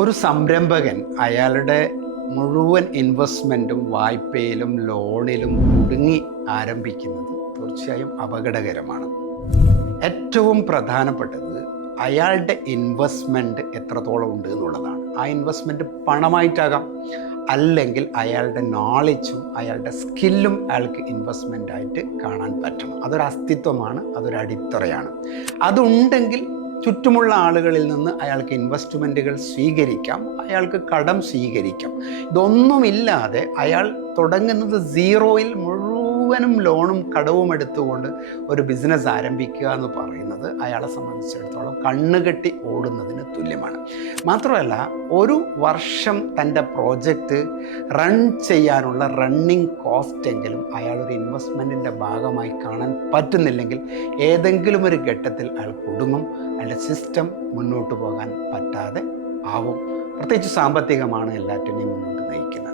ഒരു സംരംഭകൻ അയാളുടെ മുഴുവൻ ഇൻവെസ്റ്റ്മെൻറ്റും വായ്പയിലും ലോണിലും കുടുങ്ങി ആരംഭിക്കുന്നത് തീർച്ചയായും അപകടകരമാണ്. ഏറ്റവും പ്രധാനപ്പെട്ടത് അയാളുടെ ഇൻവെസ്റ്റ്മെൻറ്റ് എത്രത്തോളം ഉണ്ട് എന്നുള്ളതാണ്. ആ ഇൻവെസ്റ്റ്മെൻറ്റ് പണമായിട്ടാകാം, അല്ലെങ്കിൽ അയാളുടെ നോളജും അയാളുടെ സ്കില്ലും അയാൾക്ക് ഇൻവെസ്റ്റ്മെൻറ്റായിട്ട് കാണാൻ പറ്റണം. അതൊരു അസ്തിത്വമാണ്, അതൊരു അടിത്തറയാണ്. അതുണ്ടെങ്കിൽ ചുറ്റുമുള്ള ആളുകളിൽ നിന്ന് അയാൾക്ക് ഇൻവെസ്റ്റ്മെൻറ്റുകൾ സ്വീകരിക്കാം, അയാൾക്ക് കടം സ്വീകരിക്കാം. ഇതൊന്നുമില്ലാതെ അയാൾ തുടങ്ങുന്നത് സീറോയിൽ മുഴുവനും ലോണും കടവും എടുത്തുകൊണ്ട് ഒരു ബിസിനസ് ആരംഭിക്കുക എന്ന് പറയുന്നത് അയാളെ സംബന്ധിച്ചിടത്തോളം കണ്ണുകെട്ടി ഓടുന്നതിന് തുല്യമാണ്. മാത്രമല്ല, ഒരു വർഷം തൻ്റെ പ്രോജക്റ്റ് റൺ ചെയ്യാനുള്ള റണ്ണിങ് കോസ്റ്റ് എങ്കിലും അയാളൊരു ഇൻവെസ്റ്റ്മെൻറ്റിൻ്റെ ഭാഗമായി കാണാൻ പറ്റുന്നില്ലെങ്കിൽ ഏതെങ്കിലും ഒരു ഘട്ടത്തിൽ അയാൾ കുടുങ്ങും. അയാളുടെ സിസ്റ്റം മുന്നോട്ട് പോകാൻ പറ്റാതെ ആവും. പ്രത്യേകിച്ച് സാമ്പത്തികമാണ് എല്ലാറ്റിനെയും മുന്നോട്ട് നയിക്കുന്നത്.